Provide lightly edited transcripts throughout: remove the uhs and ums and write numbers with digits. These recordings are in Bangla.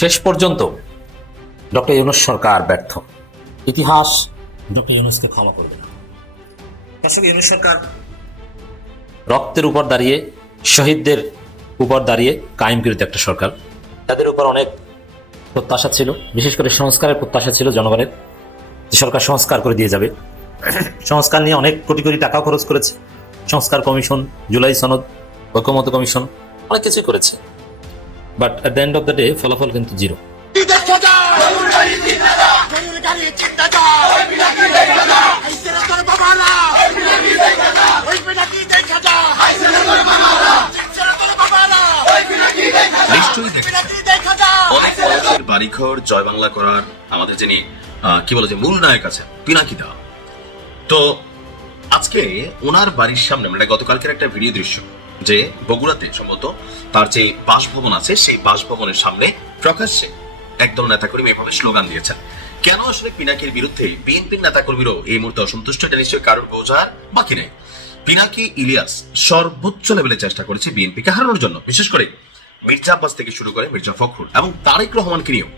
শেষ পর্যন্ত ডক্টর ইউনূস সরকার ব্যর্থ। ইতিহাস ডক্টর ইউনূসকে ক্ষমা করবে না। আসলে ইউনূস সরকার রক্তের উপর দাঁড়িয়ে, শহীদদের উপর দাঁড়িয়ে কায়েমকৃত একটা সরকার। তাদের উপর অনেক প্রত্যাশা ছিল, বিশেষ করে সংস্কারের প্রত্যাশা ছিল জনগণের, যে সরকার সংস্কার করে দিয়ে যাবে। সংস্কার নিয়ে অনেক কোটি কোটি টাকা খরচ করেছে। সংস্কার কমিশন, জুলাই সনদ, ঐকমত্য কমিশন, অনেক কিছুই করেছে। But at the end of the day ফলাফল কিন্তু জিরো। অনেক বাড়িঘর জয় বাংলা করার আমাদের যিনি কি বলে যে মূল নায়ক আছে পিনাকি দা, তো আজকে ওনার বাড়ির সামনে মানে গতকালকের একটা ভিডিও দৃশ্য, যে বগুড়াতে সম্ভবত তার যে বাসভবন আছে সেই বাসভবনের সামনে প্রকাশ্যে একদল নেতাকর্মী এভাবে স্লোগান দিয়েছেন। কেন আসলে পিনাকির বিরুদ্ধে বিএনপির নেতাকর্মীরাও এই মুহূর্তে অসন্তুষ্ট, এটা নিশ্চয়ই কারোর বোঝার বাকি নেই। পিনাকি ইলিয়াস সর্বোচ্চ লেভেলে চেষ্টা করেছে বিএনপিকে হারানোর জন্য, বিশেষ করে মির্জা আব্বাস থেকে শুরু করে মির্জা ফখরুল এবং তারেক রহমানকে নিয়েও।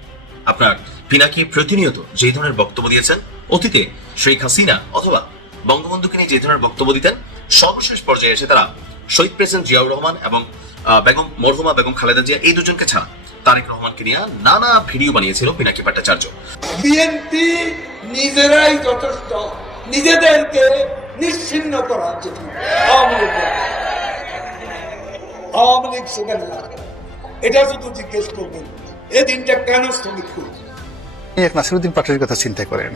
আপনার পিনাকি প্রতিনিয়ত যে ধরনের বক্তব্য দিয়েছেন, অতীতে শেখ হাসিনা অথবা বঙ্গবন্ধুকে নিয়ে যে ধরনের বক্তব্য দিতেন, সর্বশেষ পর্যায়ে এসে তারা শহীদ প্রেসিডেন্ট জিয়াউর রহমান এবং বেগম মরহুমা বেগম খালেদা জিয়া এই দুজনকে ছাড়া তারেক রহমানকে নিয়ে নানা ভিডিও বানিয়েছিল পিনাকি ভট্টাচার্য। বিএনপি নিজেরাই যথেষ্ট নিজেদেরকে নিশ্চিহ্ন করার জন্য আওয়ামী লীগ সেখানে এটা শুধু জিজ্ঞেস করবেন এই দিনটা কেন স্থগিত করছে। এক নাসিরুদ্দিন পাটোয়ারির কথা চিন্তা করেন,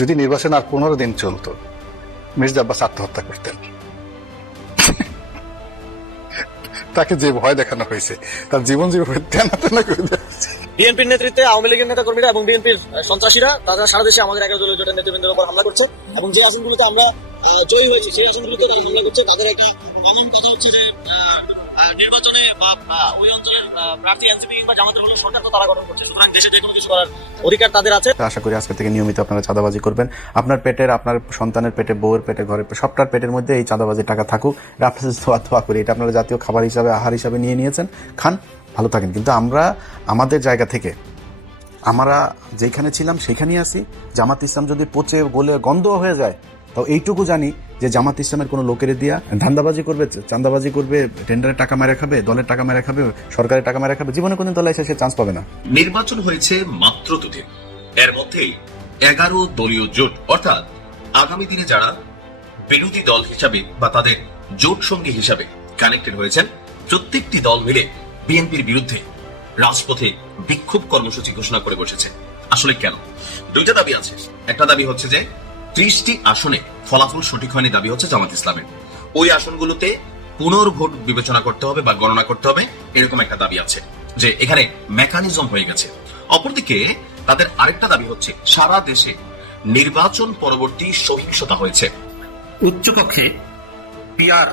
যদি নির্বাচন আর 15 দিন চলতো, মির্জা আব্বাস আত্মহত্যা করতেন। তাকে যে ভয় দেখানো হয়েছে, তার জীবন যেভাবে টানা টানা করে দেখাচ্ছে। বিএনপির নেতৃত্বে আওয়ামী লীগের নেতা কর্মীরা এবং বিএনপির সন্ত্রাসীরা তারা সারা দেশে আমাদের 11 দলীয় জোটের নেতৃবৃন্দের উপর হামলা করছে, এবং যে আসনগুলোতে আমরা জয়ী হয়েছি সেই আসনগুলোতে তারা হামলা করছে। তাদের একটা কমন কথা হচ্ছে যে নির্বাচনে বা ওই অঞ্চলের প্রার্থী এনসিপি কিংবা জামাতের হলো সরকার তো তারা গঠন করছে, সুতরাং দেশে যে কোনো কিছু করার অধিকার তাদের আছে। আশা করি আজকে থেকে নিয়মিত আপনারা চাঁদাবাজি করবেন। আপনার পেটের, আপনার সন্তানের পেটে, বউয়ের পেটে, ঘরের সবটার পেটের মধ্যে এই চাঁদাবাজির টাকা থাকুক। আপনাদের দোয়া করি, এটা আপনারা জাতীয় খাবার হিসাবে, আহার হিসাবে নিয়ে নিয়েছেন, খান, ভালো থাকেন। কিন্তু আমরা আমাদের জায়গা থেকে আমরা যেখানে ছিলাম সেখানেই আছি। জামাত ইসলাম যদি পচে গলে গন্ধ হয়ে যায়, তো এইটুকু জানি যে জামাত ইসলামের কোনো লোকের দিয়া ধান্দাবাজি করবে, চাঁদাবাজি করবে, টেন্ডারের টাকা মেরে খাবে, দলের টাকা মেরে খাবে, সরকারের টাকা মেরে খাবে, জীবনে কোনদিন দলে এসে সে চান্স পাবে না। নির্বাচন হয়েছে মাত্র 2 দিন, এর মধ্যেই 11 দলীয় জোট, অর্থাৎ আগামী দিনে যারা বিরোধী দল হিসাবে বা তাদের জোট সঙ্গী হিসাবে কানেক্টেড হয়েছেন, প্রত্যেকটি দল মিলে বিএনপির বিরুদ্ধে রাজপথে বিক্ষোভ কর্মসূচি ঘোষণা করে বসেছে। আসলে কেন? 2টা দাবি আছে। একটা দাবি হচ্ছে যে 30টি আসনে ফলাফল সঠিক হয়নি, দাবি হচ্ছে জামাত ইসলামের। ওই আসনগুলোতে পুনর্ভোট বিবেচনা করতে হবে বা গণনা করতে হবে, এরকম একটা দাবি আছে, যে এখানে মেকানিজম হয়ে গেছে। অপরদিকে তাদের আরেকটা দাবি হচ্ছে সারা দেশে নির্বাচন পরবর্তী সহিংসতা হয়েছে। উচ্চকক্ষে পিআর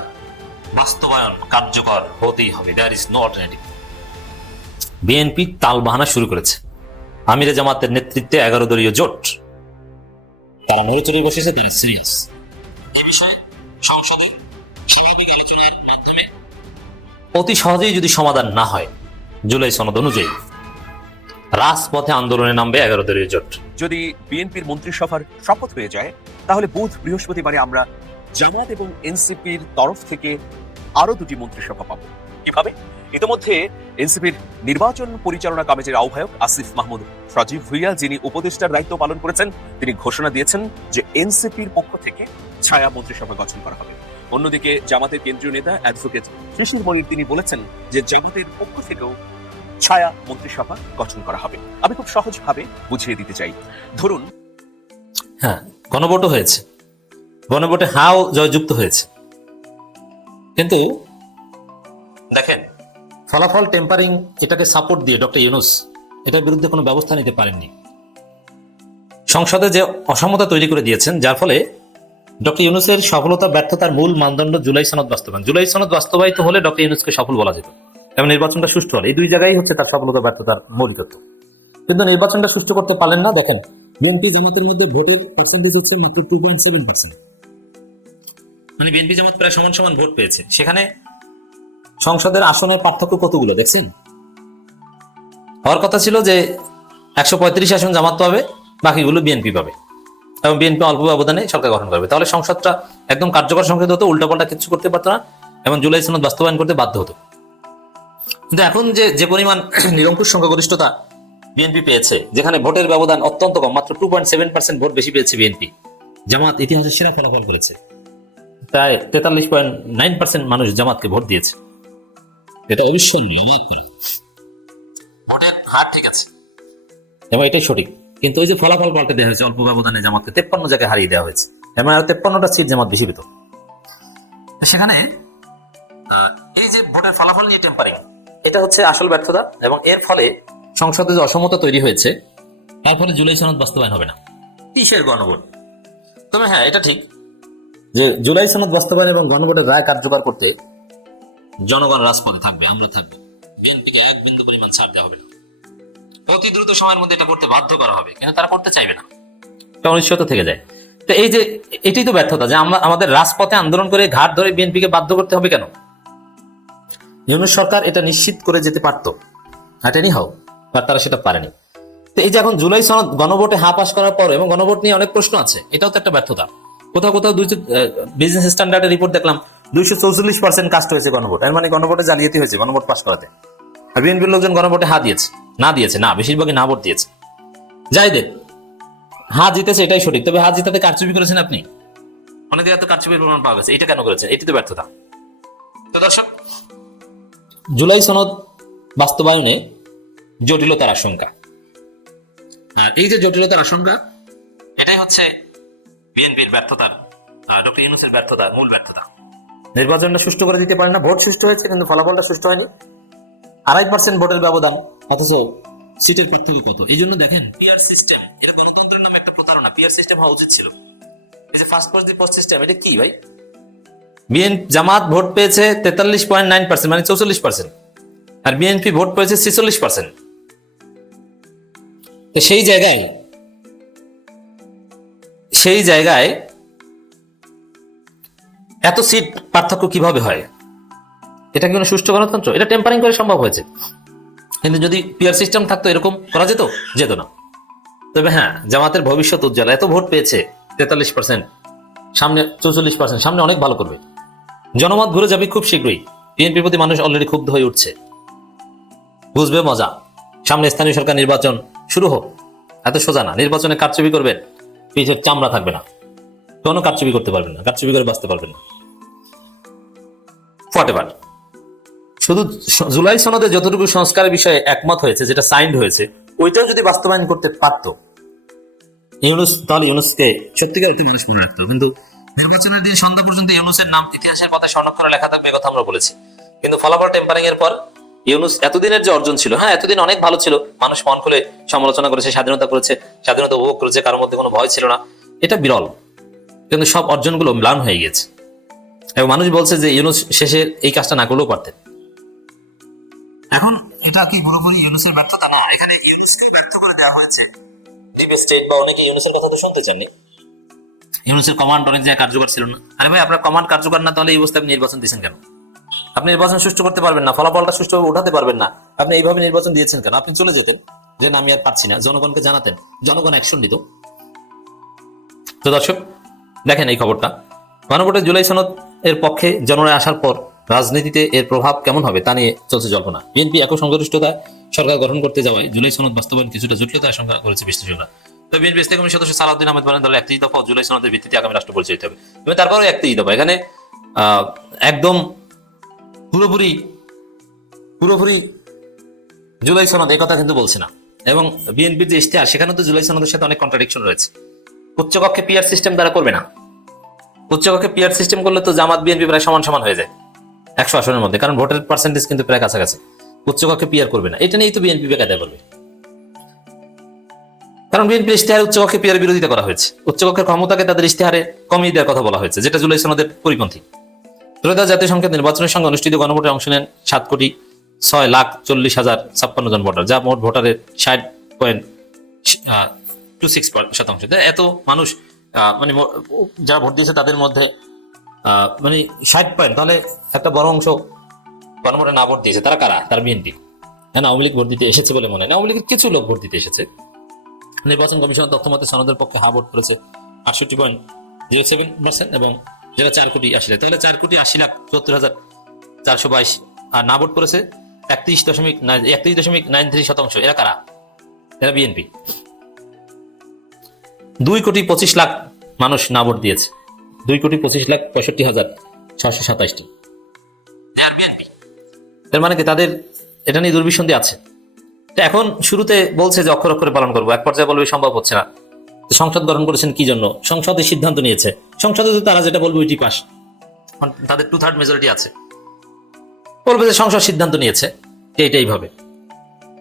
বাস্তবায়ন কার্যকর হতেই হবে, there is no alternative. BNP তাল বাহানা শুরু করেছে। আমিরে জামাতের নেতৃত্বে 11 দলীয় জোট, তারা নড়েচড়ে বসেছে, তারা সিরিয়াস। এই বিষয়ে সংসদে স্বাভাবিক আলোচনার মাধ্যমে অতি সহজেই যদি সমাধান না হয়, জুলাই সনদ অনুযায়ী রাজপথে আন্দোলনে নামবে 11 দলীয় জোট। যদি বিএনপির মন্ত্রিসভার শপথ হয়ে যায়, তাহলে বুধ বৃহস্পতিবারে আমরা জামাত এবং এনসিপির তরফ থেকে আরো 2টি মন্ত্রিসভা পাবো। কিভাবে? ইতিমধ্যে এনসিপির নির্বাচন পরিচালনা কমিটির আহ্বায়ক আসিফ মাহমুদ সজীব ভুইয়া, যিনি উপদেষ্টার দায়িত্ব পালন করেছেন, তিনি ঘোষণা দিয়েছেন যে এনসিপির পক্ষ থেকে ছায়া মন্ত্রিসভা গঠন করা হবে। অন্যদিকে জামাতের কেন্দ্রীয় নেতা অ্যাডভোকেট শিশির মনির তিনি বলেছেন যে জামাতের পক্ষ থেকেও ছায়া মন্ত্রিসভা গঠন করা হবে। আমি খুব সহজভাবে বুঝিয়ে দিতে চাই। ধরুন, হ্যাঁ, গণভোটও হয়েছে, গণভোটে হাও জয়যুক্ত হয়েছে, কিন্তু দেখেন ফলাফল টেম্পারিং এটাকে সাপোর্ট দিয়ে ডক্টর ইউনূস এটার বিরুদ্ধে কোনো ব্যবস্থা নিতে পারেননি। সংসদে যে অসমতা তৈরি করে দিয়েছেন, যার ফলে ডক্টর ইউনূসের সফলতা ব্যর্থতার মূল মানদণ্ড জুলাই সনদ বাস্তবায়ন। জুলাই সনদ বাস্তবায়িত হলে ডক্টর ইউনূসকে সফল বলা যেত এবং নির্বাচনটা সুষ্ঠু হলে। এই 2 জায়গায় হচ্ছে তার সফলতা ব্যর্থতার মৌলিক তথ্য। কিন্তু নির্বাচনটা সুষ্ঠু করতে পারলেন না। দেখেন, বিএনপি জামাতের মধ্যে ভোটের পার্সেন্টেজ হচ্ছে মাত্র 2.7%, মানে বিএনপি জামাত প্রায় সমান সমান ভোট পেয়েছে। সেখানে সংসদের আসনের পার্থক্য কতগুলো দেখছেন? হওয়ার কথা ছিল যে 135 আসন জামাত পাবে, বাকিগুলো বিএনপি পাবে এবং বিএনপি অল্প ব্যবধানে সরকার গঠন করবে। তাহলে সংসদটা একদম কার্যকর সংসদ হতো, উল্টাপাল্টা কিছু করতে পারতো না এবং জুলাই সনদ বাস্তবায়ন করতে বাধ্য হতো। কিন্তু এখন যে পরিমাণ নিরঙ্কুশ সংখ্যাগরিষ্ঠতা বিএনপি পেয়েছে, যেখানে ভোটের ব্যবধান অত্যন্ত কম, মাত্র 2.7% ভোট বেশি পেয়েছে বিএনপি, জামাত ইতিহাসের সেরা ফলাফল করেছে। প্রায় 43.9% মানুষ জামাতকে ভোট দিয়েছে। এটা অবিস্মরণীয়। ভোটের হার ঠিক আছে এবং এটাই সঠিক, কিন্তু ওই যে ফলাফল পাল্টে দেওয়া হয়েছে, অল্প ব্যবধানে জামাতকে 53 জায়গায় হারিয়ে দেওয়া হয়েছে এবং 53টা সিট জামাত বেশি পেত। সেখানে এই যে ভোটের ফলাফল নিয়ে টেম্পারিং, এটা হচ্ছে আসল ব্যর্থতা এবং এর ফলে সংসদে যে অসমতা তৈরি হয়েছে, তার ফলে জুলাই সনদ বাস্তবায়ন হবে না। কিসের গণভোট? তবে হ্যাঁ, এটা ঠিক যে জুলাই সনদ বাস্তবায়ন এবং গণভোটের রায় কার্যকর করতে জনগণ রাজপথে থাকবে, আমরা থাকবো। বিএনপিকে এক বিন্দু পরিমাণ ছাড় দেওয়া হবে না। অতি দ্রুত সময়ের মধ্যে এটা করতে বাধ্য করা হবে, কিন্তু তারা করতে চাইবে না, এটা অনিশ্চয়তা থেকে যায়। তো এই যে এটাই তো ব্যর্থতা, যে আমরা আমাদের রাজপথে আন্দোলন করে ঘাট ধরে বিএনপিকে বাধ্য করতে হবে কেন? ইউনূস সরকার এটা নিশ্চিত করে যেতে পারতো, হাটেনি হোক, আর তারা সেটা পারেনি। তো এই যে এখন জুলাই সনদ গণভোটে হা পাস করার পর এবং গণভোট নিয়ে অনেক প্রশ্ন আছে, এটাও তো একটা ব্যর্থতা। কোথাও কোথাও বিজনেস স্ট্যান্ডার্ডের রিপোর্ট দেখলাম 244% কাস্ট হয়েছে গণভোট, এর মানে গণভোটে জালিয়াতি হয়েছে গণভোট পাস করাতে। আর বিএনপির লোকজন গণভোটে হা দিয়েছে না, বেশিরভাগই না ভোট দিয়েছে। যাই দেখ, হা জিতেছে এটাই সঠিক, তবে হা জিতাতে কারচুপি করেছেন আপনি, অনেকে এত কারচুপির প্রমাণ পাওয়া গেছে, এটা কেন করেছেন? এটি তো ব্যর্থতা। তো দর্শক, জুলাই সনদ বাস্তবায়নে জটিলতার আশঙ্কা, আর এই যে জটিলতার আশঙ্কা, এটাই হচ্ছে বিএনপির ব্যর্থতার, ডক্টর ইউনূসের ব্যর্থতার মূল ব্যর্থতা। নির্বাচনটা সুষ্ঠু করে দিতে পারে না, ভোট সুষ্ঠু হয়েছে কিন্তু ফলাফলটা সুষ্ঠু হয়নি। 2.5% ভোটের ব্যবধান, অথচ সিটের পার্থক্য কত। এই জন্য দেখেন, পিআর সিস্টেম, এটা গণতন্ত্রের নামে একটা প্রতারণা। পিআর সিস্টেম হওয়া উচিত ছিল। এই যে first past the post system, এটা কি ভাই? জামাত ভোট পেয়েছে 43.9%, মানে 44%, আর বিএনপি ভোট পেয়েছে 46%। সেই জায়গায় এত সিট পার্থক্য কিভাবে হয়? এটা কি কোনো সুষ্ঠু গণতন্ত্র? এটা টেম্পারিং করে সম্ভব হয়েছে, কিন্তু যদি পিআর সিস্টেম থাকতো এরকম করা যেত না। তবে হ্যাঁ, জামাতের ভবিষ্যৎ উজ্জ্বল, এত ভোট পেয়েছে 43%, সামনে 44%, সামনে অনেক ভালো করবে। জনমত ঘুরে যাবে খুব শীঘ্রই। বিএনপির প্রতি মানুষ অলরেডি ক্ষুব্ধ হয়ে উঠছে, বুঝবে মজা। সামনে স্থানীয় সরকার নির্বাচন শুরু হোক, এত সোজা না। নির্বাচনে কারচুপি করবেন, পিঠের চামড়া থাকবে না, কোনো কারচুপি করতে পারবেন না, কারচুপি করে বাঁচতে পারবেন না। হোয়াটএভার, শুধু জুলাই সনদে যতটুকু সংস্কারের বিষয়ে একমত হয়েছে, যেটা সাইন্ড হয়েছে, ওইটাও যদি বাস্তবায়ন করতে পারতো ইউনূস, তাহলে ইউনূসকে সত্যিকার অর্থে মানুষ মনে রাখতো। কিন্তু নির্বাচনের দিন সন্ধ্যা পর্যন্ত ইউনূসের নাম ইতিহাসের পাতায় স্বর্ণাক্ষরে লেখা থাকবে, কথা আমরা বলেছি। কিন্তু ফলাফল টেম্পারিং এর পর ইউনূস এতদিনের যে অর্জন ছিল, হ্যাঁ এতদিন অনেক ভালো ছিল, মানুষ মন খুলে সমালোচনা করেছে, স্বাধীনতা উপভোগ করেছে, কারোর মধ্যে কোনো ভয় ছিল না, এটা বিরল। কিন্তু সব অর্জনগুলো ম্লান হয়ে গেছে এবং মানুষ বলছে যে ইউনূস শেষে এই কাজটা না করলেও পারতেন। এখন এটা কি পুরোপুরি ইউনূসের ব্যর্থতা না, এখানে ইউনূসকে ব্যর্থ করে দেওয়া হয়েছে। ডিপ স্টেট বা অনেকে ইউনূসের কথা তো শুনতে চাননি। ইউনূসের কমান্ড অনেক জায়গায় কার্যকর ছিল না। আরে ভাই, আপনার কমান্ড কার্যকর না, তাহলে এই অবস্থায় আপনি নির্বাচন দিয়েছেন কেন? আপনি নির্বাচন সুষ্ঠু করতে পারবেন না, ফলাফলটা সুষ্ঠুভাবে উঠাতে পারবেন না, আপনি এইভাবে নির্বাচন দিয়েছেন কেন? আপনি চলে যেতেন যে না, আমি আর পারছি না, জনগণকে জানাতেন, জনগণ অ্যাকশন নিত। তো দর্শক দেখেন এই খবরটা, গণভোটের জুলাই সনদ এর পক্ষে জনরায় আসার পর রাজনীতিতে এর প্রভাব কেমন হবে তা নিয়ে চলছে জল্পনা। বিএনপি একক সংখ্যাগরিষ্ঠতায় সরকার গঠন করতে যাওয়ায় জুলাই সনদ বাস্তবায়ন কিছুটা জটিলতার আশঙ্কা করেছে বিশ্লেষকরা। তো বিএনপি স্থায়ী কমিটির সদস্য সালাউদ্দিন আহমেদ বলেন, দলের 31 দফা জুলাই সনদের ভিত্তিতে আগামী রাষ্ট্র পরিচালিত হবে। এবং তারপরে 31 দফা, এখানে একদম পুরোপুরি জুলাই সনদ এই কথা কিন্তু বলছে না। এবং বিএনপির যে ইশতেহার, সেখানে তো জুলাই সনদের সাথে অনেক কন্ট্রাডিকশন রয়েছে। উচ্চকক্ষে পিআর সিস্টেম দ্বারা করবে না, উচ্চকক্ষে পিআর সিস্টেম করলে তো জামাত বিএনপি প্রায় সমান হয়ে যায় 100 আসনের মধ্যে, কারণ ভোটের পার্সেন্টেজ কিন্তু প্রায় কাছাকাছি। উচ্চকক্ষে পিআর করবে না, এটা নিয়েই তো বিএনপি বেকায়দা করবে, কারণ বিএনপির ইশতেহারে উচ্চকক্ষে পিআর বিরোধিতা করা হয়েছে। উচ্চকক্ষের ক্ষমতাকে তাদের ইশতেহারে কমিয়ে দেওয়ার কথা বলা হয়েছে, যেটা জুলাই সনদের পরিপন্থী। ত্রয়োদশ জাতীয় সংসদ নির্বাচনের সঙ্গে অনুষ্ঠিত গণভোটে অংশ নেন 7,06,40,056 জন ভোটার, যা মোট ভোটারের 60.26%। এত মানুষ মানে যারা ভোট দিয়েছে তাদের মধ্যে মানে 60 পয়েন্ট, তাহলে একটা বড় অংশ গণভোটে না ভোট দিয়েছে। তারা কারা? তারা বিএনপি। হ্যাঁ, আওয়ামী লীগ ভোট দিতে এসেছে বলে মনে হয় না। আওয়ামী লীগের কিছু লোক ভোট দিতে এসেছে। নির্বাচন কমিশনের তথ্য মতে সনদের পক্ষে হা ভোট করেছে 68.07% এবং যেটা 4 কোটি 80 লাখ, তাহলে 4 কোটি 80 লাখ 74,422, আর না ভোট করেছে 31.93%। এরা কারা? এরা বিএনপি। 2 কোটি 25 লাখ মানুষ না ভোট দিয়েছে, 2,25,65,627টি। এর মানে কি তাদের এটা নিয়ে দুর্বিসন্ধি আছে? তো এখন শুরুতে বলছে যে অক্ষর অক্ষরে পালন করবো, এক পর্যায়ে বলবে সম্ভব হচ্ছে না। সংসদ গঠন করেছেন কি জন্য? সংসদে সিদ্ধান্ত নিয়েছে, সংসদে তো তারা যেটা বলবে ওইটি পাস, তাদের 2/3 মেজরিটি আছে, বলবে যে সংসদ সিদ্ধান্ত নিয়েছে এইটাই ভাবে।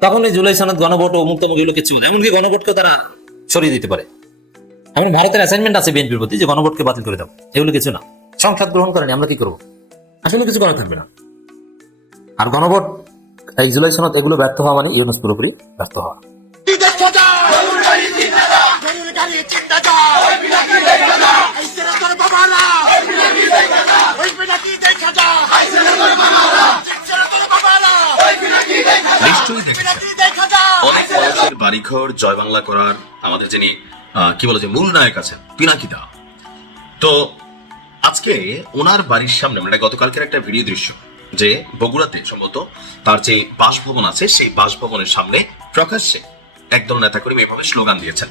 তখন এই জুলাই সনদ, গণভোট ও মুক্তমুখ এগুলো কিছু না, এমনকি গণভোটকেও তারা সরিয়ে দিতে পারে। এমন ভারতের অ্যাসাইনমেন্ট আছে বিএনপির প্রতি যে গণভোটকে বাতিল করে দাও, এগুলো কিছু না। সংসদ গ্রহণ করেনি, আমরা কি করবো? আসলে কিছু করা থাকবে না। আর গণভোট, এই জুলাই সনদ, এগুলো ব্যর্থ হওয়া মানে ইউনূস পুরোপুরি ব্যর্থ হওয়া। নিশ্চয়ই দেখেছেন অনেক মানুষের বাড়িঘর জয় বাংলা করার আমাদের যিনি কি বলে যে মূল নায়ক আছেন পিনাকি দা। তো আজকে ওনার বাড়ির সামনে মানে গতকালকের একটা ভিডিও দৃশ্য, যে বগুড়াতে সম্ভবত তার যে বাসভবন আছে সেই বাসভবনের সামনে প্রকাশ্যে একদল নেতাকর্মী এভাবে স্লোগান দিয়েছেন।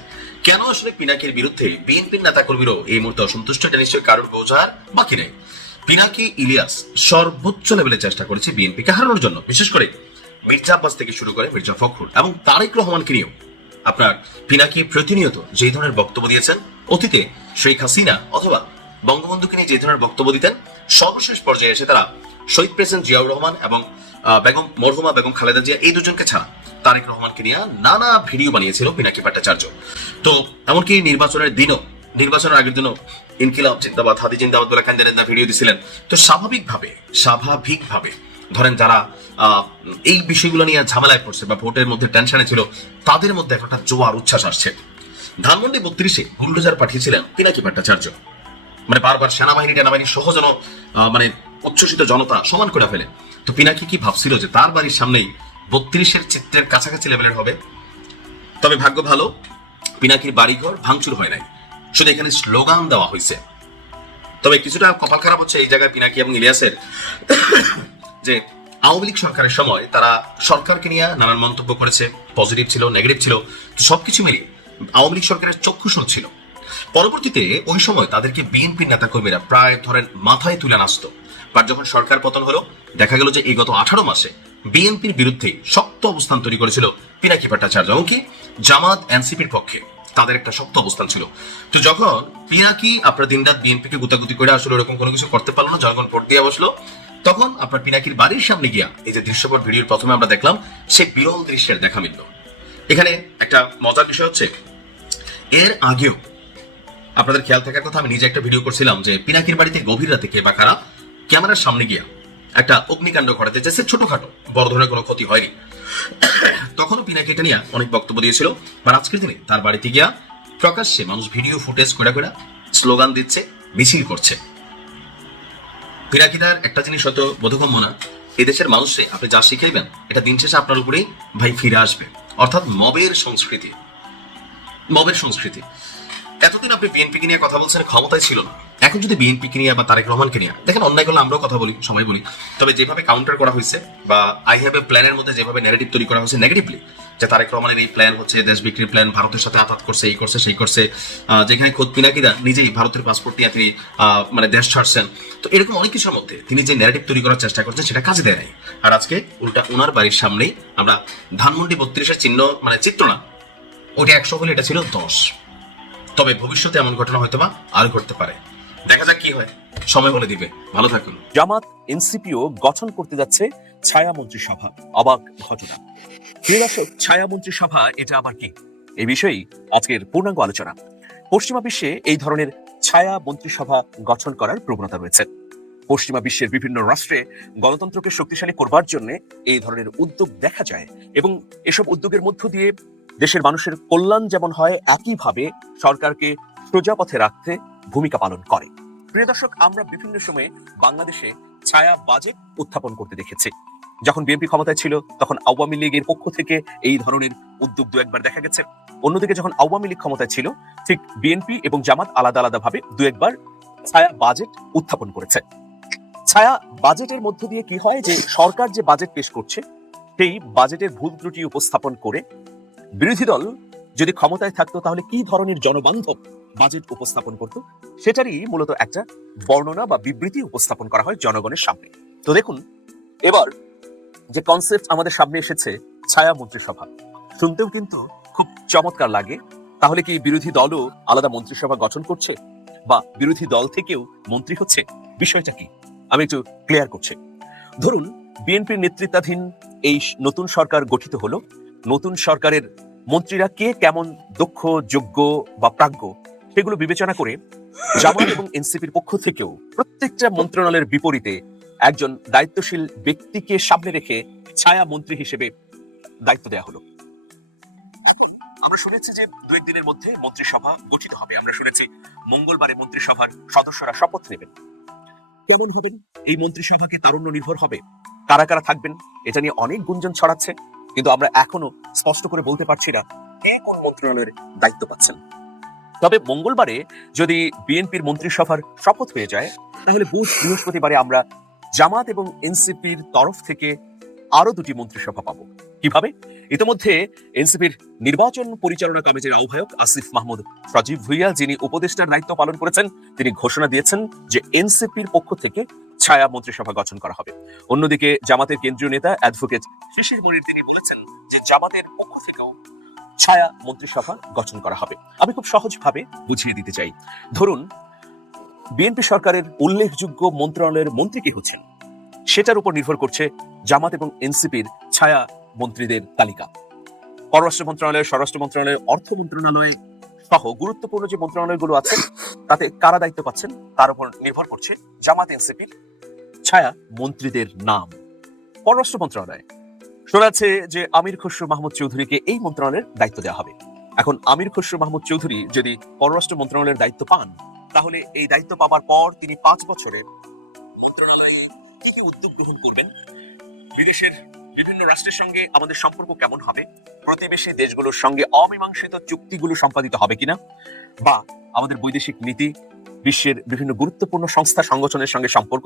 কেন আসলে পিনাকির বিরুদ্ধে বিএনপির নেতাকর্মীরাও এই মুহূর্তে অসন্তুষ্ট, এটা নিশ্চয়ই কারোর বোঝার বাকি নেই। পিনাকি ইলিয়াস সর্বোচ্চ লেভেলে চেষ্টা করেছে বিএনপিকে হারানোর জন্য, বিশেষ করে মির্জা আব্বাস থেকে শুরু করে মির্জা ফখরুল এবং তারেক রহমানকে নিয়েও। আপনার পিনাকি প্রতিনিয়ত যে ধরনের বক্তব্য দিয়েছেন, অতীতে শেখ হাসিনা অথবা বঙ্গবন্ধুকে নিয়ে যে ধরনের বক্তব্য দিতেন, সর্বশেষ পর্যায়ে এসে তারা শহীদ প্রেসিডেন্ট জিয়াউর রহমান এবং বেগম মরহুমা বেগম খালেদা জিয়া এই দুজনকে ছাড়া তারেক রহমানকে নিয়ে নানা ভিডিও বানিয়েছিল পিনাকি ভট্টাচার্য। তো এমনকি নির্বাচনের দিনও, নির্বাচনের আগের দিনও ইনকিলাব জিন্দাবাদ, হাদি জিন্দাবাদ বলে ক্যান্ডিডেটরা ভিডিও দিছিলেন। তো স্বাভাবিকভাবে ধরেন যারা এই বিষয়গুলো নিয়ে ঝামেলায় পড়ছে বা ভোটের মধ্যে টেনশনে ছিল, তাদের মধ্যে একটা জোয়ার উচ্ছ্বাস আসছে। ধানমন্ডি 32-এ বুলডোজার পাঠিয়েছিলেন পিনাকি ভট্টাচার্য, মানে বারবার সেনাবাহিনী সহ যেন মানে উচ্ছ্বসিত জনতা সমান করে ফেলে। তো পিনাকি কি ভাবছিল যে তার বাড়ির সামনেই 32-এর চিত্রের কাছাকাছি লেভেলের হবে? তবে ভাগ্য ভালো, পিনাকির বাড়িঘর ভাঙচুর হয় নাই, শুধু এখানে স্লোগান দেওয়া হয়েছে। তবে কিছুটা কপাল খারাপ হচ্ছে এই জায়গায় পিনাকি এবং ইলিয়াসের, যে আওয়ামী লীগ সরকারের সময় তারা সরকারকে নিয়ে নানান মন্তব্য করেছে, পজিটিভ ছিল, নেগেটিভ ছিল, তো সবকিছু মিলিয়ে আওয়ামী লীগ সরকারের চক্ষুষণ ছিল। পরবর্তীতে ওই সময় তাদেরকে বিএনপির নেতাকর্মীরা প্রায় ধরেন মাথায় তুলে নাচত। আর যখন সরকার পতন হলো, দেখা গেল যে এই গত 18 মাসে বিএনপির বিরুদ্ধে শক্ত অবস্থান তৈরি করেছিল পিনাকি ভট্টাচার্য, এমনকি জামাত এনসিপির পক্ষে তাদের একটা শক্ত অবস্থান ছিল। তো যখন পিনাকি আপনার দিনরাত বিএনপিকে গুতাগুতি করে আসলে এরকম কোনো কিছু করতে পারলো না, জনগণ ভোট দিয়ে বসলো, তখন আপনার পিনাকির বাড়ির সামনে গিয়া এই যে দৃশ্যপট ভিডিওর প্রথমে আমরা দেখলাম, সে বিরল দৃশ্যের দেখা মিলল। এখানে একটা মজার বিষয় হচ্ছে, এর আগেও আপনাদের খেয়াল থাকার কথা, আমি নিজে একটা ভিডিও করছিলাম যে পিনাকির বাড়িতে গভীর রাতে কে বা কারা ক্যামেরার সামনে গিয়া একটা অগ্নিকাণ্ড ঘটাতে চাইছে, ছোটখাটো, বড় ধরনের কোনো ক্ষতি হয়নি। তখনও পিনাকি এটা নিয়ে অনেক বক্তব্য দিয়েছিল। আর আজকের দিনে তার বাড়িতে গিয়া প্রকাশ্যে মানুষ ভিডিও ফুটেজ করে স্লোগান দিচ্ছে, মিছিল করছে। পিনাকিদার একটা জিনিস হয়তো বোধগম্য না, এদেশের মানুষে আপনি যা শিখাইবেন এটা দিন শেষে আপনার উপরেই ভাই ফিরে আসবে, অর্থাৎ মবের সংস্কৃতি। এতদিন আপনি বিএনপিকে নিয়ে কথা বলছেন, ক্ষমতায় ছিল না, এখন যদি বিএনপিকে নিয়ে বা তারেক রহমানকে নিয়ে দেখেন, অন্যায় করলে আমরাও কথা বলি, সবাই বলি, তবে যেভাবে কাউন্টার করা হয়েছে বা আই হ্যাভ এ প্ল্যানের মধ্যে যেভাবে ন্যারেটিভ তৈরি করা হয়েছে নেগেটিভলি, যে তারেক রহমানের এই প্ল্যান হচ্ছে দেশ বিক্রির প্ল্যান, ভারতের সাথে আঘাত করছে, এই করছে সেই করছে, যেখানে খোদ পিনাকিদা নিজেই ভারতের পাসপোর্ট নিয়ে তিনি মানে দেশ ছাড়ছেন। তো এরকম অনেক কিছুর মধ্যে তিনি যে ন্যারেটিভ তৈরি করার চেষ্টা করছেন সেটা কাজে দেয় নাই। আর আজকে উল্টা ওনার বাড়ির সামনেই আমরা ধানমন্ডি 32-এর চিহ্ন, মানে চিত্র না, ওটা 100 বলে এটা ছিল 10। তবে ভবিষ্যতে এমন ঘটনা হয়তো বা আরো ঘটতে পারে, দেখা যাক কি হয়, সময় বলে দিবে। ভালো থাকুন। জামাত এনসিপিও গঠন করতে যাচ্ছে ছায়া মন্ত্রিসভা, অবাক ঘটনা। প্রিয় দর্শক, ছায়া মন্ত্রিসভা এটা আবার কি? এই বিষয়েই আজকের পূর্ণাঙ্গ আলোচনা। পশ্চিমা বিশ্বে এই ধরনের ছায়া মন্ত্রিসভা গঠন করার প্রবণতা রয়েছে। পশ্চিমা বিশ্বের বিভিন্ন রাষ্ট্রে গণতন্ত্রকে শক্তিশালী করবার জন্য এই ধরনের উদ্যোগ দেখা যায়, এবং এসব উদ্যোগের মধ্য দিয়ে দেশের মানুষের কল্যাণ যেমন হয়, একইভাবে সরকারকে সোজা পথে রাখতে ভূমিকা পালন করে। প্রিয় দর্শক, আমরা বিভিন্ন সময়ে বাংলাদেশে ছায়া বাজেট উত্থাপন করতে দেখেছি। যখন বিএনপি ক্ষমতায় ছিল তখন আওয়ামী লীগের পক্ষ থেকে এই ধরনের উদ্যোগ দু একবার দেখা গেছে। অন্যদিকে যখন আওয়ামী লীগ ক্ষমতায় ছিল ঠিক বিএনপি এবং জামাত আলাদা আলাদা ভাবে দু একবার ছায়া বাজেট উত্থাপন করেছে। ছায়া বাজেটের মধ্য দিয়ে কি হয় যে সরকার যে বাজেট পেশ করছে সেই বাজেটের ভুল ত্রুটি উপস্থাপন করে বিরোধী দল যদি ক্ষমতায় থাকতো তাহলে কি ধরনের জনবান্ধব বাজেট উপস্থাপন করত সেটারই মূলত একটা বর্ণনা বা বিবৃতি উপস্থাপন করা হয় জনগণের সামনে। তো দেখুন এবার যে কনসেপ্ট আমাদের সামনে এসেছে ছায়া মন্ত্রিসভা, শুনতেও কিন্তু খুব চমৎকার লাগে। তাহলে কি বিরোধী দলও আলাদা মন্ত্রিসভা গঠন করছে বা বিরোধী দল থেকেও মন্ত্রী হচ্ছে? বিষয়টা কি আমি একটু ক্লিয়ার করছি। ধরুন বিএনপির নেতৃত্বাধীন এই নতুন সরকার গঠিত হলো, নতুন সরকারের মন্ত্রীরা কে কেমন দক্ষ, যোগ্য বা প্রাজ্ঞ সেগুলো বিবেচনা করে জামাত এবং এনসিপির পক্ষ থেকেও প্রত্যেকটা মন্ত্রণালয়ের বিপরীতে একজন দায়িত্বশীল ব্যক্তিকে সামনে রেখে ছায়া মন্ত্রী হিসেবে দায়িত্ব দেওয়া হলো। আমরা শুনেছি যে দু একদিনের মধ্যে মন্ত্রিসভা গঠিত হবে। আমরা শুনেছি মঙ্গলবারে মন্ত্রিসভার সদস্যরা শপথ নেবেন। কেমন হবেন এই মন্ত্রিসভাকে তারুণ্য নির্ভর হবে, কারা কারা থাকবেন এটা নিয়ে অনেক গুঞ্জন ছড়াচ্ছে, কিন্তু আমরা এখনো স্পষ্ট করে বলতে পারছি না কে কোন মন্ত্রণালয়ের দায়িত্ব পাচ্ছেন। তবে মঙ্গলবারে যদি বিএনপির মন্ত্রিসভার শপথ হয়ে যায় তাহলে বুধ বৃহস্পতিবারে আমরা জামাত এবং এনসিপির তরফ থেকে আরো দুটি মন্ত্রিসভা পাবো। কিভাবে? ইতিমধ্যে এনসিপির নির্বাচন পরিচালনা কমিটির আহ্বায়ক আসিফ মাহমুদ সজীব ভুইয়া, যিনি উপদেষ্টার দায়িত্ব পালন করেছেন, তিনি ঘোষণা দিয়েছেন যে এনসিপির পক্ষ থেকে ছায়া মন্ত্রিসভা গঠন করা হবে। অন্যদিকে জামাতের কেন্দ্রীয় নেতা অ্যাডভোকেট শিশির মনির তিনি বলেছেন যে জামাতের পক্ষ থেকেও ছায়া মন্ত্রিসভা গঠন করা হবে। আমি খুব সহজভাবে বুঝিয়ে দিতে চাই। ধরুন বিএনপি সরকারের উল্লেখযোগ্য মন্ত্রণালয়ের মন্ত্রী কে হচ্ছেন সেটার উপর নির্ভর করছে জামাত এবং এনসিপির ছায়া মন্ত্রীদের তালিকা। পররাষ্ট্র মন্ত্রণালয়, স্বরাষ্ট্র মন্ত্রণালয়, অর্থ মন্ত্রণালয় সহ গুরুত্বপূর্ণ যে মন্ত্রণালয়গুলো আছে তাতে কারা দায়িত্ব পাচ্ছেন তার উপর নির্ভর করছে জামাত এনসিপির ছায়া মন্ত্রীদের নাম। পররাষ্ট্র মন্ত্রণালয় শোনা যাচ্ছে যে আমির খসরু মাহমুদ চৌধুরীকে এই মন্ত্রণালয়ের দায়িত্ব দেওয়া হবে। এখন আমির খসরু মাহমুদ চৌধুরী যদি পররাষ্ট্র মন্ত্রণালয়ের দায়িত্ব পান তাহলে এই দায়িত্ব পাবার পর তিনি 5 বছরের মন্ত্রণালয়ে কি কি উদ্যোগ গ্রহণ করবেন, বিদেশের বিভিন্ন রাষ্ট্রের সঙ্গে আমাদের সম্পর্ক কেমন হবে, প্রতিবেশী দেশগুলোর সঙ্গে অমীমাংসিত চুক্তিগুলো সম্পাদিত হবে কিনা, বা আমাদের বৈদেশিক নীতি, বিশ্বের বিভিন্ন গুরুত্বপূর্ণ সংস্থা সংগঠনের সঙ্গে সম্পর্ক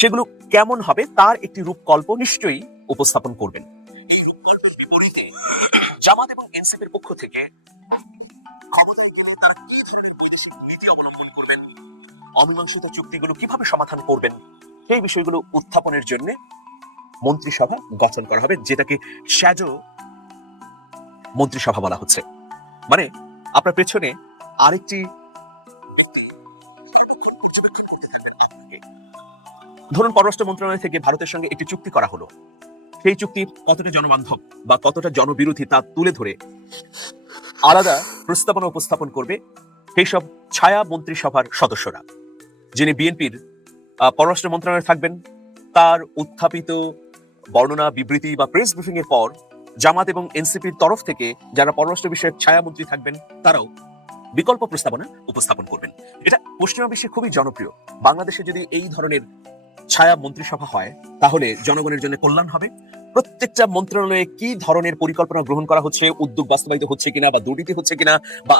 সেগুলো কেমন হবে তার একটি রূপকল্প নিশ্চয়ই উপস্থাপন করবেন। এই রূপকল্পের বিপরীতে জামাত এবং এনসিপির পক্ষ থেকে ক্ষমতায় গেলে তারা কি ধরনের বৈদেশিক নীতি অবলম্বন করবেন, অমীমাংসিত চুক্তিগুলো কিভাবে সমাধান করবেন, সেই বিষয়গুলো উত্থাপনের জন্য মন্ত্রিসভা গঠন করা হবে, যেটাকে শ্যাডো মন্ত্রিসভা বলা হচ্ছে। মানে আপনার পেছনে আরেকটি ধরুন পররাষ্ট্র মন্ত্রণালয় থেকে ভারতের সঙ্গে একটি চুক্তি করা হলো, সেই চুক্তি কতটা জনবান্ধব বা কতটা জনবিরোধী তা তুলে ধরে আলাদা প্রস্তাবনা উপস্থাপন করবে সেই সব ছায়া মন্ত্রিসভার সদস্যরা। যিনি বিএনপির পররাষ্ট্র মন্ত্রণালয়ে থাকবেন তার উত্থাপিত বর্ণনা, বিবৃতি বা প্রেস ব্রিফিং এর পর জামাত এবং এনসিপির তরফ থেকে যারা পররাষ্ট্র বিষয়ক ছায়া মন্ত্রী থাকবেন তারাও বিকল্প প্রস্তাবনা উপস্থাপন করবেন। এটা পশ্চিমা বিশ্বে খুবই জনপ্রিয়। বাংলাদেশে যদি এই ধরনের ছায়া মন্ত্রিসভা হয় তাহলে জনগণের জন্য কল্যাণ হবে। প্রত্যেকটা মন্ত্রণালয়ে কি ধরনের পরিকল্পনা গ্রহণ করা হচ্ছে, উদ্যোগ বাস্তবায়িত হচ্ছে কিনা বা দুর্নীতি হচ্ছে কিনা বা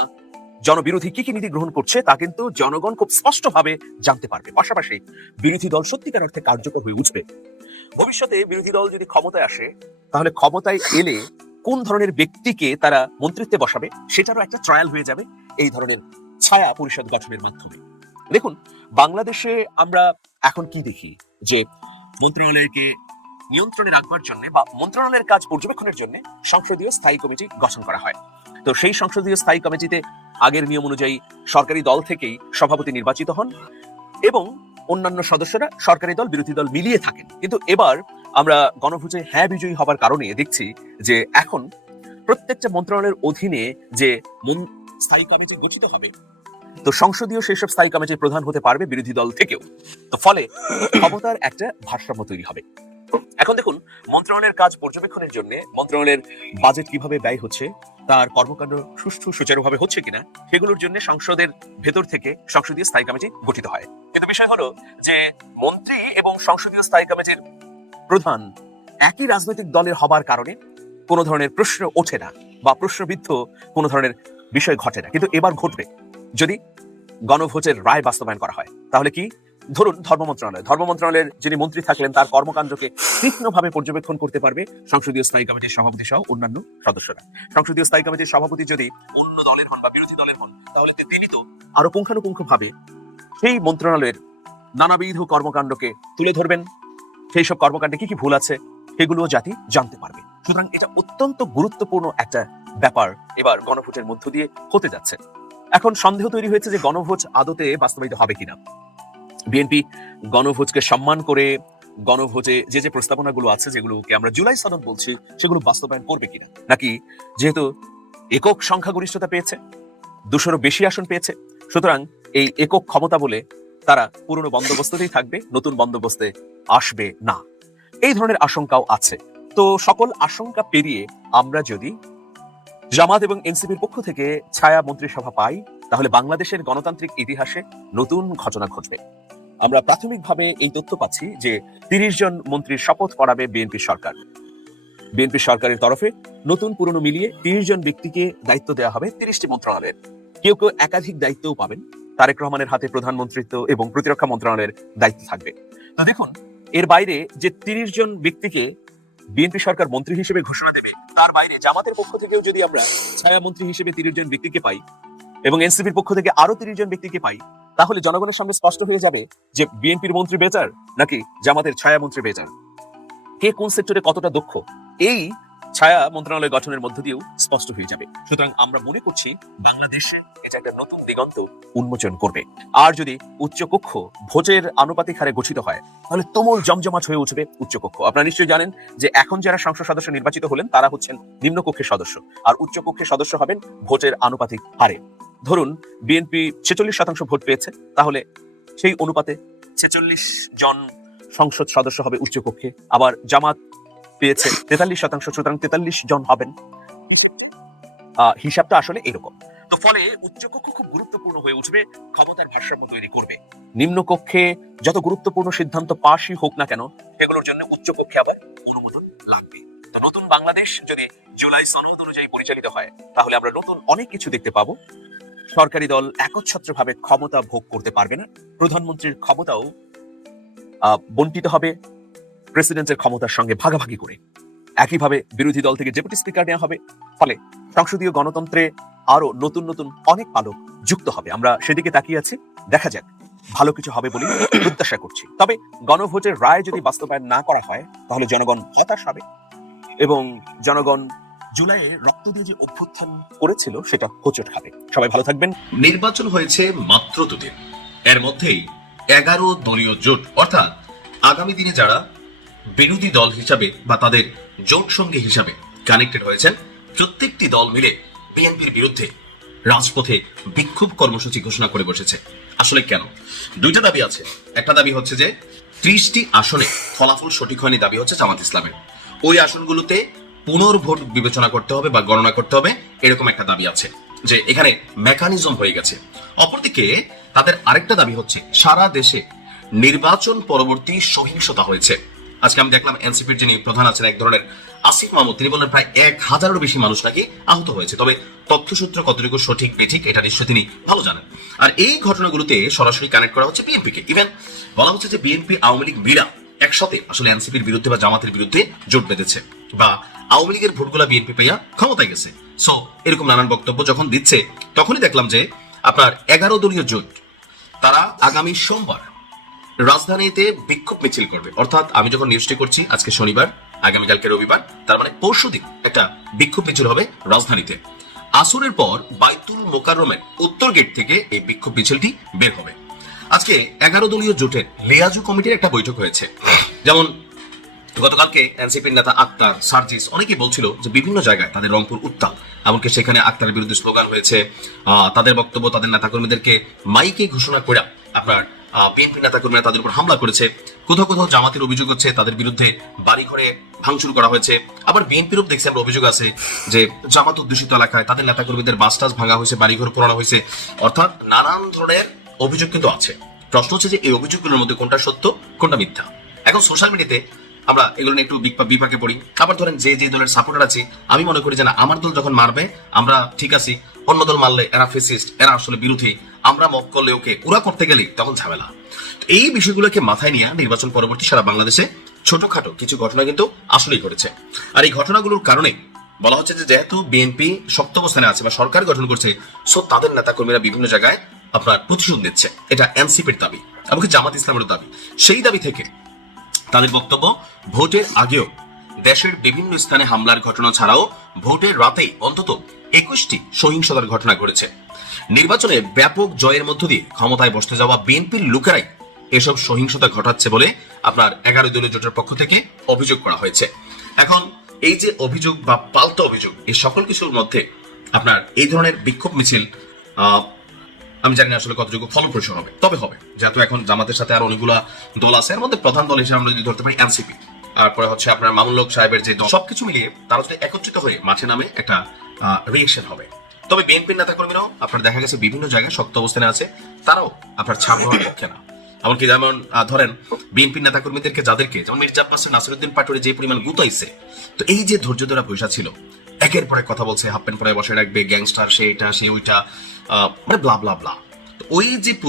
জনবিরোধী কি কি নীতি গ্রহণ করছে তা কিন্তু জনগণ খুব স্পষ্টভাবে জানতে পারবে। পাশাপাশি বিরোধী দল সত্যিকার অর্থে কার্যকর হয়ে উঠবে। ভবিষ্যতে বিরোধী দল যদি ক্ষমতায় আসে তাহলে ক্ষমতায় এলে কোন ধরনের ব্যক্তিকে তারা মন্ত্রিত্বে বসাবে সেটারও একটা ট্রায়াল হয়ে যাবে এই ধরনের ছায়া পরিষদ গঠনের মাধ্যমে। দেখুন বাংলাদেশে আমরা এখন কি দেখি যে মন্ত্রণালয়কে নিয়ন্ত্রণে রাখবার জন্য বা মন্ত্রণালয়ের কাজ পর্যবেক্ষণের জন্য সংসদীয় স্থায়ী কমিটি গঠন করা হয়। তো সেই সংসদীয় স্থায়ী কমিটিতে আগের নিয়ম অনুযায়ী সরকারি দল থেকেই সভাপতি নির্বাচিত হন এবং অন্যান্য সদস্যরা সরকারি দল বিরোধী দল মিলিয়ে থাকেন। কিন্তু এবার আমরা গণভোটে হ্যাঁ বিজয়ী হবার কারণে দেখছি যে এখন প্রত্যেকটা মন্ত্রণালয়ের অধীনে যে স্থায়ী কমিটি গঠিত হবে তো সংসদীয় সেসব স্থায়ী কমিটির প্রধান হতে পারবে বিরোধী দল থেকেও। তো ফলে ক্ষমতার একটা ভারসাম্য তৈরি হবে। এখন দেখুন মন্ত্রণালয়ের কাজ পর্যবেক্ষণের জন্য মন্ত্রণালয়ের বাজেট কিভাবে ব্যয় হচ্ছে, তার কর্মকাণ্ড সুষ্ঠু সুচারুভাবে হচ্ছে কিনা সেগুলোর জন্য সংসদের ভেতর থেকে সংসদীয় স্থায়ী কমিটি গঠিত হয়। কিন্তু বিষয় হলো যে মন্ত্রী এবং সংসদীয় স্থায়ী কমিটির প্রধান একই রাজনৈতিক দলের হবার কারণে কোনো ধরনের প্রশ্ন ওঠে না বা প্রশ্নবিদ্ধ কোনো ধরনের বিষয় ঘটে না, কিন্তু এবার ঘটবে যদি গণভোটের রায় বাস্তবায়ন করা হয়। তাহলে কি, ধরুন ধর্ম মন্ত্রণালয়ের যিনি মন্ত্রী থাকলেন তার কর্মকাণ্ডকে তীক্ষ্ণভাবে পর্যবেক্ষণ করতে পারবে সংসদীয় স্থায়ী কমিটির সভাপতি সহ অন্যান্য সদস্যরা। সংসদীয় স্থায়ী কমিটির সভাপতি যদি অন্য দলের হন বা বিরোধী দলের হন, তাহলে তিনি তো আরো পুঙ্খানুপুঙ্খভাবে সেই মন্ত্রণালয়ের নানাবিধ কর্মকাণ্ডকে তুলে ধরবেন, সেই সব কর্মকাণ্ডে কি কি ভুল আছে সেগুলো জাতি জানতে পারবে। সুতরাং এটা অত্যন্ত গুরুত্বপূর্ণ একটা ব্যাপার এবার গণভোটের মধ্য দিয়ে হতে যাচ্ছে। এখন সন্দেহ তৈরি হয়েছে যে গণভোট আদতে বাস্তবায়িত হবে কিনা। বিএনপি গণভোটকে সম্মান করে গণভোটে যে যে প্রস্তাবনাগুলো আছে, যেগুলোকে আমরা জুলাই সনদ বলছি, সেগুলো বাস্তবায়ন করবে কিনা, নাকি যেহেতু একক সংখ্যাগরিষ্ঠতা পেয়েছে, 200-রও বেশি আসন পেয়েছে, সুতরাং এই একক ক্ষমতা বলে তারা পুরনো বন্দোবস্ততেই থাকবে, নতুন বন্দোবস্তে আসবে না, এই ধরনের আশঙ্কাও আছে। তো সকল আশঙ্কা পেরিয়ে আমরা যদি জামাত এবং এনসিপির পক্ষ থেকে ছায়া মন্ত্রিসভা পাই, তাহলে বাংলাদেশের গণতান্ত্রিক ইতিহাসে নতুন ঘটনা ঘটবে। আমরা প্রাথমিকভাবে এই তথ্য পাচ্ছি যে 30 জন মন্ত্রীর শপথ পড়াবে বিএনপি সরকার। বিএনপি সরকারের তরফে নতুন পুরনো মিলিয়ে 30 জন ব্যক্তিকে দায়িত্ব দেওয়া হবে 30টি মন্ত্রণালয়ের। কেউ কেউ একাধিক দায়িত্বও পাবেন। তারেক রহমানের হাতে প্রধানমন্ত্রিত্ব এবং প্রতিরক্ষা মন্ত্রণালয়ের দায়িত্ব থাকবে। তো দেখুন, এর বাইরে যে 30 জন ব্যক্তিকে বিএনপি সরকার মন্ত্রী হিসেবে ঘোষণা দেবে, তার বাইরে জামাতের পক্ষ থেকেও যদি আমরা ছায়া মন্ত্রী হিসেবে 30 জন ব্যক্তিকে পাই এবং এনসিপির পক্ষ থেকে আরো 30 জন ব্যক্তিকে পাই, তাহলে জনগণের সামনে স্পষ্ট হয়ে যাবে যে বিএনপির মন্ত্রী বেটার নাকি জামাতের ছায়া মন্ত্রী বেটার, কে কোন সেক্টরে কতটা দক্ষ, এই ছায়া মন্ত্রণালয় গঠনের মধ্য দিয়েও স্পষ্ট হয়ে যাবে। সুতরাং আমরা মনে করছি বাংলাদেশে এটা একটা নতুন দিগন্ত উন্মোচন করবে। আর যদি উচ্চকক্ষ ভোটের আনুপাতিক হারে গঠিত হয়, তাহলে তুমুল জমজমাট হয়ে উঠবে উচ্চকক্ষ। আপনারা নিশ্চয়ই জানেন যে এখন যারা সংসদ সদস্য নির্বাচিত হলেন তারা হচ্ছেন নিম্নকক্ষের সদস্য, আর উচ্চকক্ষের সদস্য হবেন ভোটের আনুপাতিক হারে। ধরুন বিএনপি 46% ভোট পেয়েছে, তাহলে সেই অনুপাতে 46 জন সংসদ সদস্য হবে উচ্চকক্ষে। আবার জামাত পেয়েছে 43%, সুতরাং 43 জন হবেন। হিসাবটা আসলে এরকম। তো ফলে উচ্চকক্ষ খুব গুরুত্বপূর্ণ হয়ে উঠবে, ক্ষমতার ভারসাম্য তৈরি করবে। নিম্নকক্ষে যত গুরুত্বপূর্ণ সিদ্ধান্ত পাশই হোক না কেন, সেগুলোর জন্য উচ্চকক্ষে আবার অনুমোদন লাগবে। তো নতুন বাংলাদেশ যদি জুলাই সনদ অনুযায়ী পরিচালিত হয়, তাহলে আমরা নতুন অনেক কিছু দেখতে পাবো। সরকারি দল একচ্ছত্রভাবে ক্ষমতা ভোগ করতে পারবে না, প্রধানমন্ত্রীর ক্ষমতাও বন্টিত হবে প্রেসিডেন্টের ক্ষমতার সঙ্গে ভাগাভাগি করে। একইভাবে বিরোধী দল থেকে ডেপুটি স্পিকার নেওয়া হবে, ফলে সংসদীয় গণতন্ত্রে আরো নতুন নতুন অনেক পালক যুক্ত হবে। আমরা সেদিকে তাকিয়ে আছি, দেখা যাক, ভালো কিছু হবে বলে প্রত্যাশা করছি। তবে গণভোটের রায় যদি বাস্তবায়ন না করা হয়, তাহলে জনগণ হতাশ হবে এবং জনগণ জুলাইয়ে রক্ত দিয়ে যে অভ্যুত্থান করেছিল সেটা হোঁচট খাবে। সবাই ভালো থাকবেন। নির্বাচন হয়েছে মাত্র 2 দিন, এর মধ্যেই 11 দলীয় জোট, অর্থাৎ আগামী দিনে যারা বিরোধী দল হিসাবে বা তাদের জোট সঙ্গী হিসাবে কানেক্টেড হয়েছেন, প্রত্যেকটি দল মিলে বিএনপির বিরুদ্ধে রাজপথে বিক্ষোভ কর্মসূচি ঘোষণা করে বসেছে। আসলে কেন? 2টা দাবি আছে। একটা দাবি হচ্ছে যে 30টি আসনে ফলাফল সঠিক হয়নি, দাবি হচ্ছে জামাত ইসলামের। ওই আসনগুলোতে পুনর্ভোট বিবেচনা করতে হবে বা গণনা করতে হবে, এরকম একটা দাবি আছে, যে এখানে মেকানিজম হয়ে গেছে। অপরদিকে তাদের আরেকটা দাবি হচ্ছে সারা দেশে নির্বাচন পরবর্তী সহিংসতা হয়েছে। আজকে আমি দেখলাম এনসিপির যিনি প্রধান আছেন, এক ধরনের আসিফ মাহমুদ, তিনি বললেন প্রায় 1000-এরও বেশি মানুষ নাকি আহত হয়েছে। তবে তথ্যসূত্র কতটুকু সঠিক বেঠিক এটা নিশ্চয়ই তিনি ভালো জানেন। আর এই ঘটনাগুলোতে সরাসরি কানেক্ট করা হচ্ছে বিএনপিকে। ইভেন বলা হচ্ছে যে বিএনপি আওয়ামী লীগ মিলা একসাথে আসলে এনসিপির বিরুদ্ধে বা জামাতের বিরুদ্ধে জোট বেঁধেছে, বা আওয়ামী লীগের ভোটগুলা বিএনপি পেয়ে ক্ষমতায় গেছে। সো এরকম নানান বক্তব্য যখন দিচ্ছে, তখনই দেখলাম যে আপনার 11 দলীয় জোট তারা আগামী সোমবার রাজধানীতে বিক্ষোভ মিছিল করবে। অর্থাৎ আমি যখন নিউজটি করছি আজকে শনিবার, আগামীকালকে রবিবার, তার মানে পরশুদিন একটা বিক্ষোভ মিছিল হবে রাজধানীতে। আসরের পর বাইতুল মোকাররমের উত্তর গেট থেকে এই বিক্ষোভ মিছিলটি বের হবে। আজকে 11 দলীয় জোটের লিয়াজু কমিটির একটা বৈঠক হয়েছে। যেমন গতকালকে এনসিপির নেতা আক্তার, সার্জিস অনেকেই বলছিল যে বিভিন্ন জায়গায় তাদের রংপুর উত্তাল, এমনকি সেখানে আক্তারের বিরুদ্ধে স্লোগান হয়েছে। তাদের বক্তব্য, তাদের নেতাকর্মীদেরকে মাইকে ঘোষণা করে আপনার বিএনপি নেতাকর্মীরা তাদের উপর হামলা করেছে। কোথাও কোথাও জামাতের অভিযোগ হচ্ছে তাদের বিরুদ্ধে বাড়িঘরে ভাঙচুর করা হয়েছে। আবার বিএনপিরও দেখছি আমরা অভিযোগ আছে যে জামাত অধ্যুষিত এলাকায় তাদের নেতাকর্মীদের বাস টাস ভাঙা হয়েছে, বাড়িঘর পোড়ানো হয়েছে। অর্থাৎ নানান ধরনের অভিযোগ কিন্তু আছে। প্রশ্ন হচ্ছে যে এই অভিযোগগুলোর মধ্যে কোনটা সত্য, কোনটা মিথ্যা। এখন সোশ্যাল মিডিয়াতে আমরা এগুলো নিয়ে একটু বিপাকে পড়ি। আবার ধরেন যে যে দলের সাপোর্টার আছে, আমি মনে করি যে না, আমার দল যখন মারবে আমরা ঠিক আছি, অন্য দল মারলে এরা ফেসিস্ট, এরা আসলে বিরোধী, আমরা মক করলে ওকে ওরা করতে গেলে তখন ঝামেলা। এই বিষয়গুলোকে মাথায় নিয়ে নির্বাচন পরবর্তী সারা বাংলাদেশে ছোটখাটো কিছু ঘটনা কিন্তু আসলেই ঘটেছে। আর এই ঘটনাগুলোর কারণে বলা হচ্ছে যে যেহেতু বিএনপি শক্ত অবস্থানে আছে বা সরকার গঠন করছে, সো তাদের নেতাকর্মীরা বিভিন্ন জায়গায় আপনার প্রতিশোধ নিচ্ছে। এটা এনসিপির দাবি, এমনকি জামাত ইসলামের দাবি। সেই দাবি থেকে তাদের বক্তব্য, ভোটের আগেও দেশের বিভিন্ন স্থানে হামলার ঘটনা ছাড়াও ভোটের রাতেই অন্তত 21টি সহিংসতার ঘটনা ঘটেছে। নির্বাচনে ব্যাপক জয়ের মধ্য দিয়ে ক্ষমতায় বসতে যাওয়া বিএনপির লোকেরাই এসব সহিংসতা ঘটাচ্ছে বলে আপনার 11 দলীয় জোটের পক্ষ থেকে অভিযোগ করা হয়েছে। এখন এই যে অভিযোগ বা পাল্টা অভিযোগ, এই সকল কিছুর মধ্যে আপনার এই ধরনের বিক্ষোভ মিছিল আমি জানি না আসলে কতটুকু ফলপ্রসূ হবে, তবে হবে, যেহেতু এখন জামাতের সাথে আর অনেকগুলা দল আছে। এর মধ্যে প্রধান দল হিসেবে আমরা যদি ধরতে পারি এনসিপি, তারপরে হচ্ছে আপনার মামুনুল হক সাহেবের যে দল, সবকিছু মিলিয়ে তারা যদি একত্রিত হয়ে মাঠে নামে একটা রিয়েকশন হবে। তবে বিএনপির নেতাকর্মীরাও আপনার দেখা গেছে বিভিন্ন জায়গায় শক্ত অবস্থানে আছে, তারাও আপনার ছাপ হওয়ার পক্ষে না। এমনকি যেমন ধরেন বিএনপির নেতাকর্মীদেরকে যাদেরকে, যেমন মির্জা আব্বাস নাসিরউদ্দিন পাটোয়ারি যে পরিমাণ গুতাইছে, তো এই যে ধৈর্য ধরা পয়সা ছিল, একের পর এক কথা বলছে, হাফ প্যান্ট পরে বসে রাখবে, গ্যাংস্টার, সে এটা সে ওইটা, মানে ব্লা ব্লা ব্লা। ওই যে পুরো